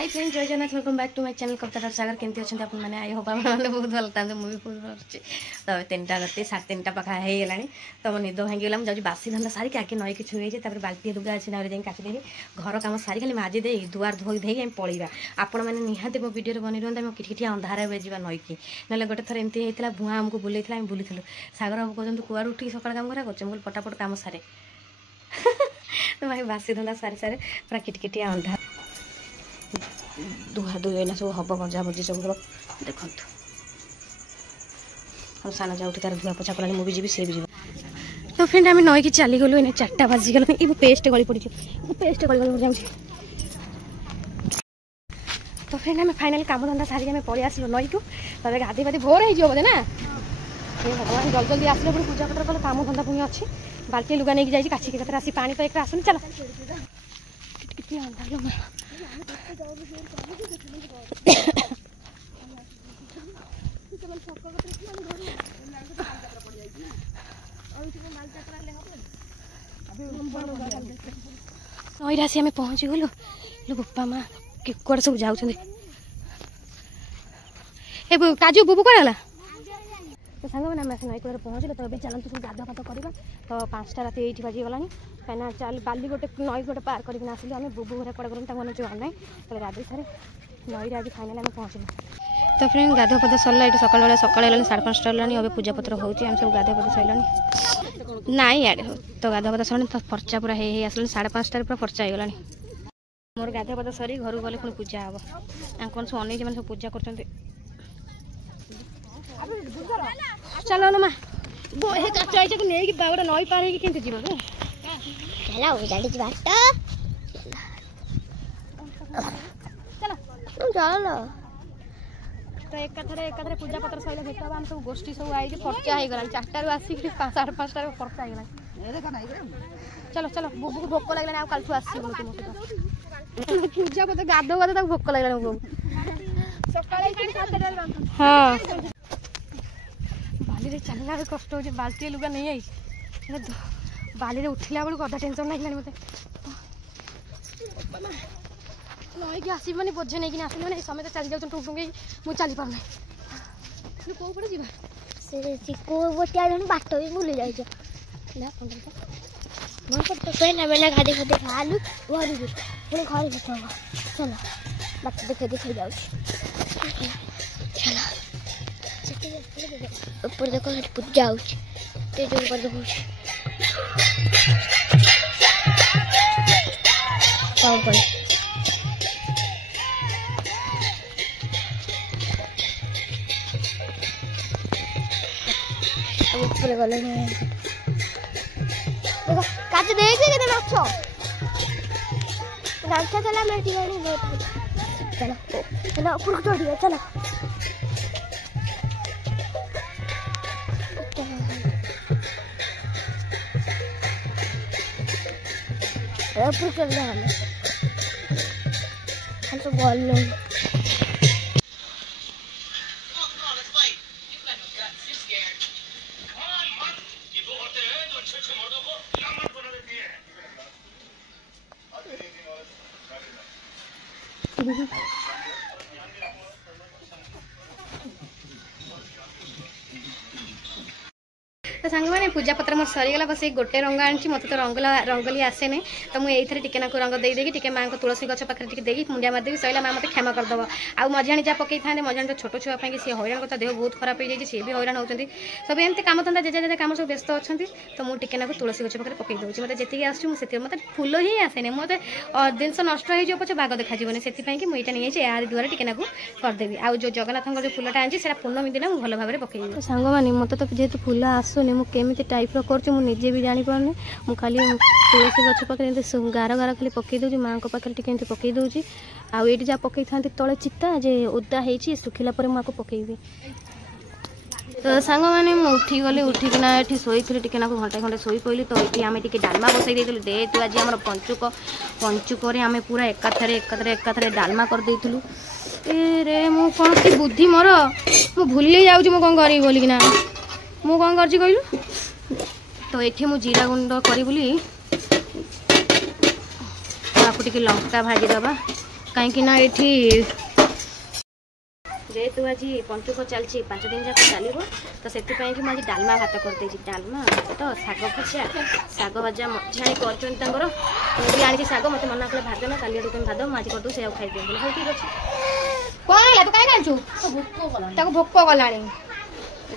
Hi friends Jai Jagannath welcome back to my channel Kavita Sagar केमती अच्छा आप मैंने आई होप मैंने बहुत भल था मुझे बहुत भल अच्छे तो 3टा राति 3:30 पाखा हो गलानी तो मो निद भांगी गला मुझे बासी धंदा सारिक आगे नई कि छुए बाल्टी लुगा अच्छी ना जाए काटी घर कम सारी खाली माजी दे दुआर धोई दे पलैया आपण मैंने निहाती मो वीडियो बनी रुहता किटी अंधार जा नईकि ना गोटे थर एमती होता भुआ आमको बुले आम बुलूँ सागर बाबू कहते कुआड़ उठी सकाल कम करा कर पटापट कम सारे तो भाई बासी धंदा सारी सारे पूरा किटकिटिया अंधार दुहा दुई ना सब हम मजा मजी सब हम देखु और सान जा उठी तार धुआ पोछा कलानी मुझे जी सी भी जी तो फ्रेंड आम नई कि चली गलु इन 4टा बाजिगल ये पेस्ट गली पड़ी पेस्ट गली गली जाऊँ तो फ्रेंड आम फाइनाल काम धंदा सारी आम पलि आसलु नई को तब गाधे बाधे भोर हो बोधे ना भगवान जल्दी जल्दी आसले पुणी पूजा पत्र कले काम धंदा पुणी अच्छी बाल्टी लुगा नहीं जाइए काछी के आसी पानी तो एक आसुनी चल नईरा आसी आम पहुँची गलु बोपा माँ कि कौन सब जाऊँ काजू बुबू कौन है तो सांग मैंने आम नई कूल पहुँचल तो अभी चलते सब गाधुआ पात करवा तो 5टा राति ये बाजिगला कहीं चल बाली गोटे नई गोटे पार कर आसलु आम बुबू घर कड़े करूँ मैंने जो ना तो गाधे सारे नईरे आज फाइनाल आम पहुँचल तो फ्रेंड गाधुआ पात सरला ये सकाल बेला सकाल 5:30 होलानी अभी पूजा पत्र होम सब गाधुआ पात सरलानी नाई आड़े तो गाधुआ पात सरलानी तो पर्चा पूरा हे आसलानी 5:30 पूरा पर्चा हो गलानी मोर गाधुआ पात सरी घर गले पुणी पूजा हम कौन सब अनेक मैंने सब पूजा कर चलो ना माँ काच नहीं गोटे नई पार हो कि जीव चलो तो एकाथरे पूजा पत्र सैले भेट हम सब गोष्ठी सब आई पर्चा हो गला 4टार आसिक 5:30 पर्चा हो गला चलो चलो बुबू को भोक लगे कल आस पूजा पत्र गाधो गाधो भोक लगे हाँ बाली चलना कष्ट हो बाल्टी लुगा नहीं आई बाली उठला बेलू अधा टेंशन लगे मत नई कि आसि मैंने बोझे नहीं आस मैंने समय चली जाऊँ टुटुंगे मुझे चली पार ना कौ पड़े जा बाट भी भूली जाए मैंने गाधे खादे खालु घर पुणी घर भीत हम चलो बाट देखे देखे जाऊँ चलो ऊपर देखो पूजा ऊपर देखो कौन पड़े ऊपर गले देखो काच देखे के माछ रांचा चला मैं टियानी बहुत चलो चलो ऊपर चढ़ गया चलो ऊपर चल रहा हम तो बॉल में तो सांग मैंने पूजा पत्र मोर सरीगला बस एक गोटे रंग आनी मत तो रंगली आसे नहीं तो मुझे टिके रंग देदेकी माँ को तुलसी गच पाखे टे मुंडिया मारदेवी सैला माँ मत क्षमा करदेव आउ मझाणी जहाँ पकई था मझाणी जो छोट छुआ सी हईराण करता देह बहुत खराब हो जाए सी भी हईराण होती सब एमती कम धंदा जेजा जेजा कम सब व्यस्त अच्छा तो मुझे टिके तुलसी गच पाखे पकई दूसरी मतलब जी आसुँच मत फुल ही आसेनि मत जिनस नष्ट हो पचे बाग देखा से मुझे नहीं यार द्वारा टिके करदेवी आउ जो जगन्नाथ जो फुलटा आनी से पूर्णमी दिन भल भाव में पकई सांग मैंने मत तो जेहतु फुल आसुनी मुझे केमी टाइप करजे भी जापारे मुझे खाली तुलसी गच पाखे गार गार खाली पकई दूसरी माँ को पाखे टी पकई दूसरी आउ ये जहाँ पकई था तले चिता जे ओदा हो सुखिला मुझे पकईबी तो सांग मैंने उठी गली उठिकिना ये शोई टी घंटे खंडे शोई पड़ी तो ये आम टे डालमा बसई देलु जेहेतु आज आम पंचुक आम पूरा एकाथरे डालमा करदेलु ए रे मु कौन की बुद्धि मोर मु भूली जाऊँ मु कौन करी बोलिकिना मु कौन कर कहलु तो ये मु जीरा गुंड करी बोली आपको टे लंका भाजीदबा कहीं ना ये जेहेतु आज पंचुक चलती 5 दिन जाक चलो तो से मुझे डालमा भात करदे डालमा तो शाग भजा शाग भजा मझे कर मुझे आनी शाग मत मना कले भात ना काली तुम भाद मुझे करदे से खाई दे हाँ ठीक अच्छे कौन है तू कहीं जानचु भोक गला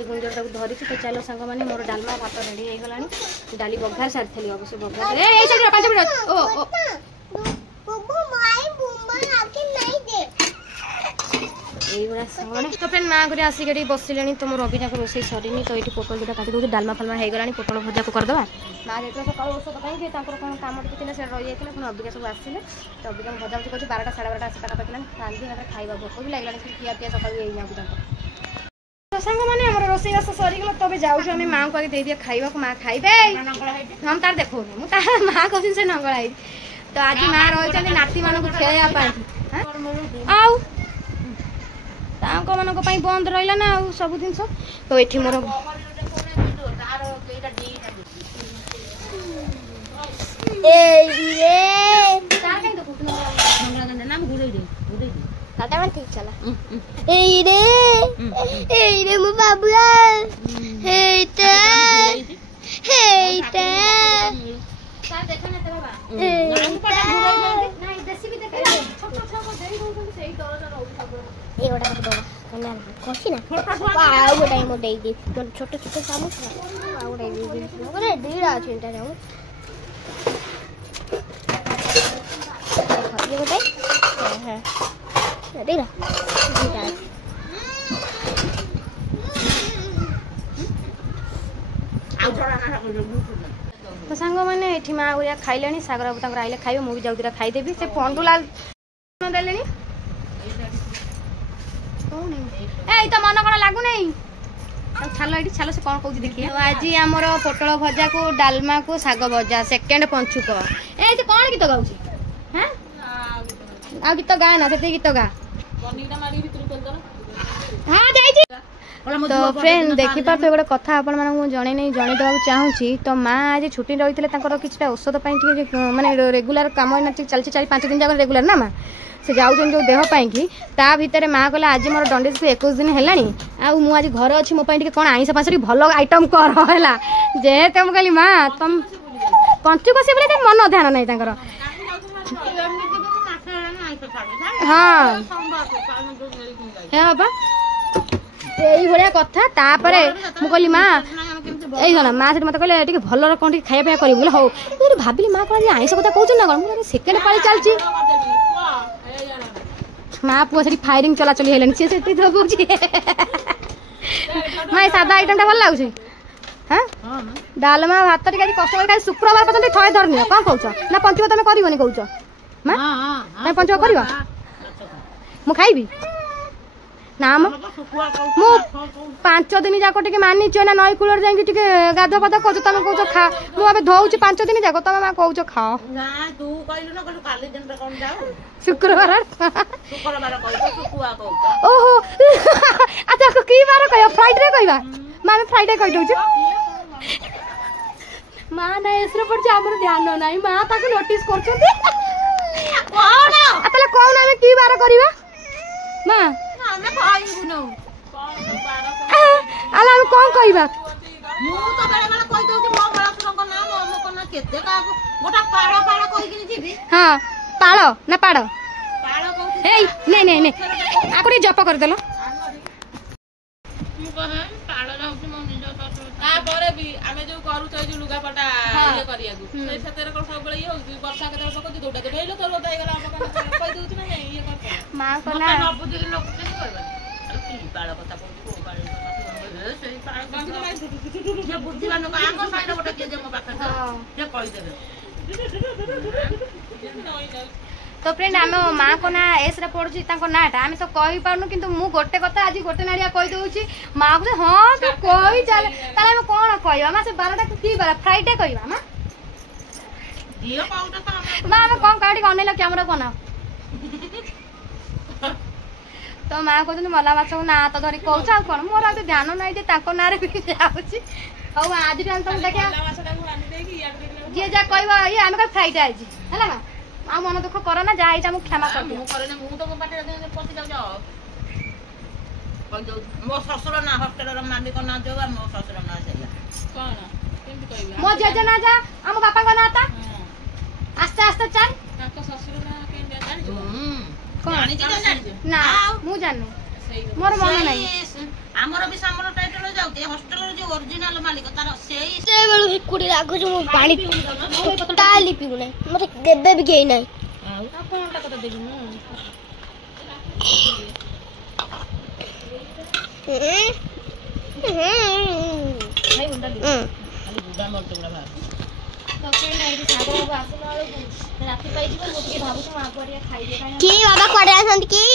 गुंजर तक धरी तो चलो सांग मैंने मोर डालमा भात रेडी हो गला डाली बघार सारी अवश्य बघार 5 मिनट तो फ्रेंड माँ को आसिक बसिले तो मोर रवि जाक रोसे सरीनी तो ये पोटल दुटा काटी दूसरी डालमा फालमा हो गला पोटल भजा को करदे माँ जो सकाल ଔଷଧ पाई कौन कम टी से रही जाते पुणी अबिका सब आसते तो अबिका भजा भुजी कर 12टा 12:30 आस पाखापाखि रांधि खाଇବା भोक भी लगे खिया पिया सका तो सांग मैंने आम रोसईबास सरीगला तब जाऊँ माँ को आगे दे दिया खाइबा माँ खाइबे हम तार देखो माँ कहते से नंगला तो आज माँ रही नाती मान खेल आउ मान बंद रहा ना सब जिन तो ये मोर ठीक चला बाबूला कौन ना छोटे छोटे चामच दीड़ा अच्छे गोटे दीड़ा तो सांग मैंने ये माँ गुरिया खाइले सागर बाबू आइले खाइबे मुझे जाऊ दिटा खाईदेवी से पंडुलाल दे तो मन कौन लगुना छाल ये छाल से कौन कौन देखिए तो आज आमर पोटल भजा को डालमा को शाग भजा सेकेंड पंचुक ए कौन गीत गाँव आ गीत गाए ना से गीत गा हाँ तो फ्रेंड देखिपार गोटे कथा आपण मानक जन नहीं जन देवा चाहूँगी तो माँ आज छुट्टी रही है कि औषध माने रेगुलर कम चलती 4-5 दिन जाक रेगुलर ना माँ से जाऊँ जो देहपाई कि ता भितर माँ कहला आज मोर दंडेज को 21 दिन है मुझे घर अच्छी मोपाई कौन आईस फाँस भल आइटम कर जेहेतु मुझे कहली माँ तुम पंचुक से बोले मन ध्यान नहीं हाँ हाँ यही भाया कथा तापर मुझे कहली माँ यही माँ से मत कहले भल कौन खाया कर बोले हो भाविली माँ कौन आईस कथा कौन ना कौन मुझे सेकेंड पाली चलती माँ पुआ से फायरिंग चला चली है माँ सादा आइटम टा भल लगुच हाँ डालमा भात टी कष्ट शुक्रवार पर्यटन थे धरनी कौन कौच ना पंचुक तुम कर कौच माँ पंचुक कर मु खाइबी ना मु 5 दिन जाक मानी ना नई कूल गाधुआ पाधुआ कौच तुम कौच खा मुझे धोची 5 दिन जाक तुम माँ कौच खाओ शुक्रवार ओहो अच्छा कि बार कह फ्राइडे कहवा माँ फ्राइडे कही दौर माँ ना एसर पड़े आम ध्यान ना माँ ताक नोटिस कर कौन आम कि बार करवा माँ आम कौन कहवा हाँ पाड़ ना पाड़ नहीं नहीं नहीं आको जप करदेल लुगापटा माँ तो फ्रेंड आम माँ को ना एस पड़ी नाटा आम तो कही पार्नु कि गोटे कथा आज गोटे नाड़िया कहीदे माँ को हाँ तो कही चल कौन कह माँ से 12टा कि बार फ्राइडे कह माँ माँ आम कौन कह अनेल कैमरा बना तो माँ कहते मला माछ ना तो धरी कौच आ कौन मोर आज ध्यान ना ना जाऊँगी हाँ आज देखा जी जहाँ कह ये आम फ्राइडे आज है आ मन दुख कर ना जा इटा मु क्षमा कर ମୁଁ କରେନି ମୁଁ ତ ମୋ ପାଟିରେ ପଶି ଯାଉଛି ମୋ ଶ୍ୱଶୁର ନା ହଷ୍ଟେଲର ମାଲିକ ନା ଯୋଉ ମୋ ଶ୍ୱଶୁର ନା ସେଇଆ କଣ କେମିତି କହିବି मो जेजे ना जा हम बापा को ना ता आस्ते आस्ते चल ତାଙ୍କ ଶ୍ୱଶୁର ନା କେମିତି ଜାଣିଛୁ ଜାଣିଛି ତ ଜାଣିଛୁ ना मु जानू ସେଇ मोर मन नहीं ଆମର ବି ସାମର ଟାଇଟଲ ଯାଉଛି ହଷ୍ଟେଲର ଯୋଉ ଅରିଜିନାଲ ମାଲିକ ତାର ସେଇ ସେ ବେଳୁ ହିକୁଡ଼ି ଲାଗୁଛି ମୁଁ ପାଣି ଟୋଟାଲି ପିଉ ନାହିଁ ମତେ କେବେ ବି କେହି ନାହିଁ ଆଉ କଣଟା କଥା ଦେବି ମୁଁ ଭାଇ ମୁଣ୍ଡା ଖାଲି ବୁଢା ମରିଚ ଗୁଡା ବାହାରୁ तो के नहीं सागर बाबू आसला बेलू राति पाई जीव मु टिके भाबु छु आगरिया खाई दे काई କି ବାବା କୁଆଡେ ଯାଇଛନ୍ତି କି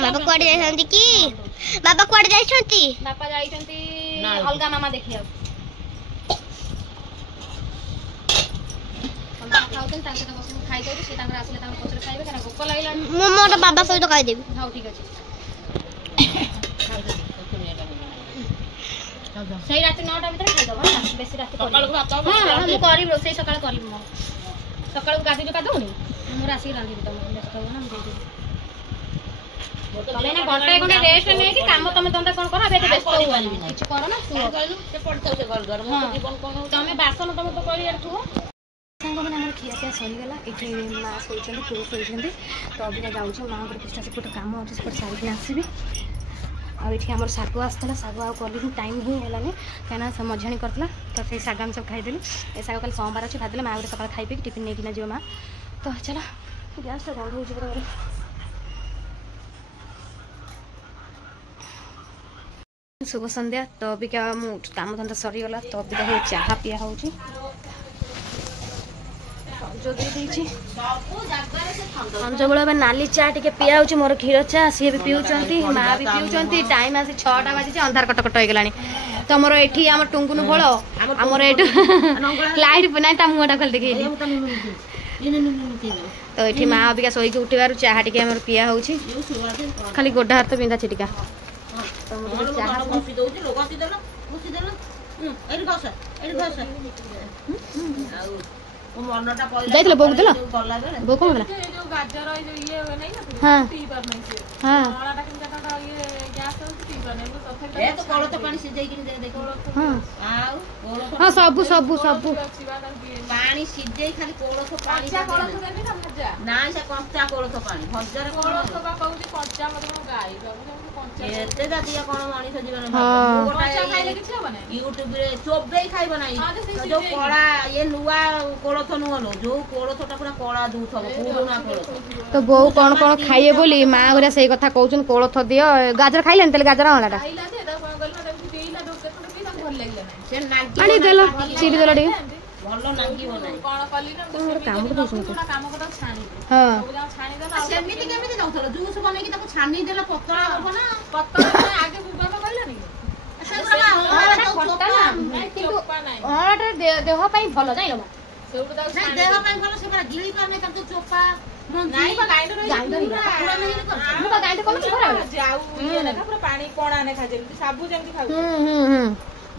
ବାବା କୁଆଡେ ଯାଇଛନ୍ତି କି ବାବା କୁଆଡେ ଯାଇଛନ୍ତି बापा जाइछंती ना। अलगा मामा देखिया हम खाउतन तांके त बस खाई दे से तांकर आसले तांकर पछरे खाइबे kana भूख लागला ମୁଁ ମୋର ବାବା ସହିତ ଖାଇଦେବି हाउ ठीक अछि सेही राति 9टा भीतर खाइ दबा ना बेसी राति ସକାଳକୁ ଭାତ ହବ हां मु करिब रोसे सकाळ करिब मो सकाळ गादी जो कादउनी मु रासी रांधी दम व्यस्त हो ना हम दे दे तमे ना घंटा रेस्ट नै कि काम तमे तंदा कोन करा बेटे व्यस्त हो किछ करो ना सुनो କହିଲୁ ସେ ପଡିଥାଉ ସେ ଘର ଘର ମୋ ଜୀବନ କଣ ହଉଛି तमे बासन तमे तो करी एठु संग मन हमर खिया पिया सरी गला एठी मा सोइछन पुरो सोइछन तो अभी जाउछ मा पर किछटा सेपट काम अछि सेपट सारी के आसीबी आ एठी हमर सागु आस्तला सागु आ करली टाइम ही हेलानी काना सब मझाणी करतला तो से सागाम सब खाइ देली ए सागु कल सोमवार अछि भादले मा गुटे सकाळ खाइ पे टिफिन नेकी ना जियो मा तो चला गैस तो गंध होई जबरे शुभ संध्या तो अभी क्या मु काम धंदा सरी गला तो अभी हो चाहा पिया होची जो दे दीची संज बेला नाली चा टिके पिया होची मोर क्षीर चा सी भी पिउचंती मां भी पिउचंती टाइम आसी 6टा बाजी अंधार कटकट हो गलानी तो हमर एठी हमर टुंगुनु फळ हमर एठु लाइट बनाई ता मुंहटा खोल देखि तो एठी मां अभी सोई के उठिबारु चाहा टिके हमर पिया होची खाली गोडा हाथ बिंदा छिटिका तो मुझे चाहा ବସି ଦଉଛି ଲୋକ ବସି ଦେଲ ଏଇଠି ବସ ଆଉ ମୋ ମନଟା ପଇଲା ଯାଇଥିଲେ ବୋଉ ଦେଲ ଗଲା ବେଳେ ବୋଉ କଣ ହେଲା ଏ ଯୋଉ ଗାଜର ଏ ଯୋଉ ଇଏ ନାଇଁ ନା हां ପିଇ ପାର ନାହିଁ ସେ हां ଅଁଳାଟା କେମିତି କାଟା ଇଏ ଗ୍ୟାସ୍ ହଉଛି ପିଇ ପାର ନାହିଁ ମୁଁ ତଥାପି ଏ ତ କୋଳଥ ପାଣି ସିଝେଇକିନି ଦେ ଦେଖ हां ଆଉ କୋଳଥ हां ସବୁ ସବୁ ସବୁ ଅଛି ବା ତାକୁ ପିଏ ପାଣି ସିଝେଇ ଖାଲି କୋଳଥ ପାଣି କଞ୍ଚା କୋଳଥ ଦେବି ନା ଭଜା ନା ସେ କଞ୍ଚା କୋଳଥ ପାଣି ଭଜାରେ କୋଳଥ ବା କହୁଛି କଞ୍ଚା ମତେ କଣ ଗାଈ ବାବୁ କଞ୍ଚା ଏତେ ଜାତୀୟ କଣ ମଣିଷ ଜୀବନ ହଁ। କଞ୍ଚା ଖାଇଲେ କିଛି ହବ ନାହିଁ ୟୁଟ୍ୟୁବରେ ଚୋବେଇ ଖାଇବ ନାହିଁ ହଁ, ଯେ ସେଇ ଯୋଉ ସିଝେଇ। କଳା ଇଏ ନୂଆ କୋଳଥ ନୁହଁ ଲୋ ଯୋଉ କୋଳଥଟା ପୁରା କଳା ଦଉଥବ ପୁରୁଣା କୋଳଥ तो बोऊ कौन कौन खाइए बोली माँ गुरा से कथा कहउछन कोलथ दियो गाजर खाइलेन तेल गाजर अलाटा ଖାଇଲା ଯେ ତାକୁ କଣ କଲି ନା ତାକୁ ପିଇଲା ଡୋକେ ଖଣ୍ଡେ ପିଇ ତାକୁ ଭଲ ଲାଗିଲା ନାହିଁ ସେ ନାଗି ଆଣି ଦେଲ ଚିରି ଦେଲ ଟିକେ ଭଲ ନାଗିବ ନାହିଁ କଣ କଲି ନା କାମ ସେମିତି କରୁଛୁ ଗୋଟେ କାମ କଥା ଛାଣି ଦେ हां ସବୁ ଯାକ ଛାଣି ଦେଲା ଆଉ ସେମିତି କେମିତି ଦଉଥଲ ଜୁସ୍ ବନେଇକି ତାକୁ ଛାନି ଦେଲେ ପତଳା ହବ ନା ପତଳା ମାନେ ଆଗେ ପୂର୍ବାମ କହିଲାନି ସେଗୁଡା ଖଟା ନା କିନ୍ତୁ ଚୋପା ନାହିଁ ଅଁଳାଟା ଦେହ ପାଇଁ ଭଲ ଜାଣିଲ ମା ସେଇଠୁ ତାକୁ ନାଇଁ ଛାଣି ଦେହ ପାଇଁ ଭଲ ସେ ପୁରା ଗିଳି ପାରୁନି ତାକୁ ଚୋପା ମଞ୍ଜି ନାଇଁ ବା ଗାଈ ଗାଈ ପୁରା ନେଇକି କରୁଛ। ମୁଁ ତ ଗାଈ ତ କଣ ଖରା ଯାଉ ଇଏ ଲେଖା ପୁରା ପାଣି କଣା ଲେଖା ଯେମିତି ସାବୁ ଯେମିତି ଖାଉ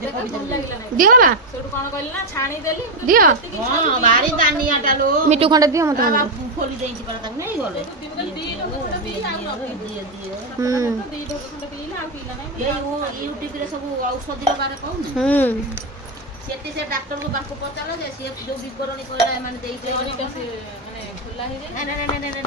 ଦେଖ ଭଲ ଲାଗିଲା ନାହିଁ दियो मা ସେଇଠୁ କଣ କହିଲି ନା ଛାଣି ଦେଲି ଦିଅ ହଁ ଭାରି ଦାନିଆଟା ଲୋ मिठू खंडे दियो मते ଖୋଲି ଦେଇଛି ପରା ତାକୁ ନେଇ ଗଲେ ଦିନକୁ ଦି ଢୋକ ଖଣ୍ଡେ ପିଇଲା ଆଉ ନ ପିଇଲା। ଦିଏ ଦିଏ ଦି ଢୋକ ଖଣ୍ଡେ ପିଇଲା ଆଉ ପିଇଲା ନାହିଁ ଏଇ ୟୁଟ୍ୟୁବରେ ସବୁ ଔଷଧିର ବାର କହୁନି ସେଠି ସେ ଡାକ୍ତରଙ୍କୁ ବାଙ୍କୁ ପଚାରିଲା ଯେ ସିଏ ଯୋଉ ବିବରଣୀ କହିଲା ଏମାନେ ଦେଇଛନ୍ତି ସେ ମାନେ ଖୋଲା ହେଇଯାଏ ନାଇଁ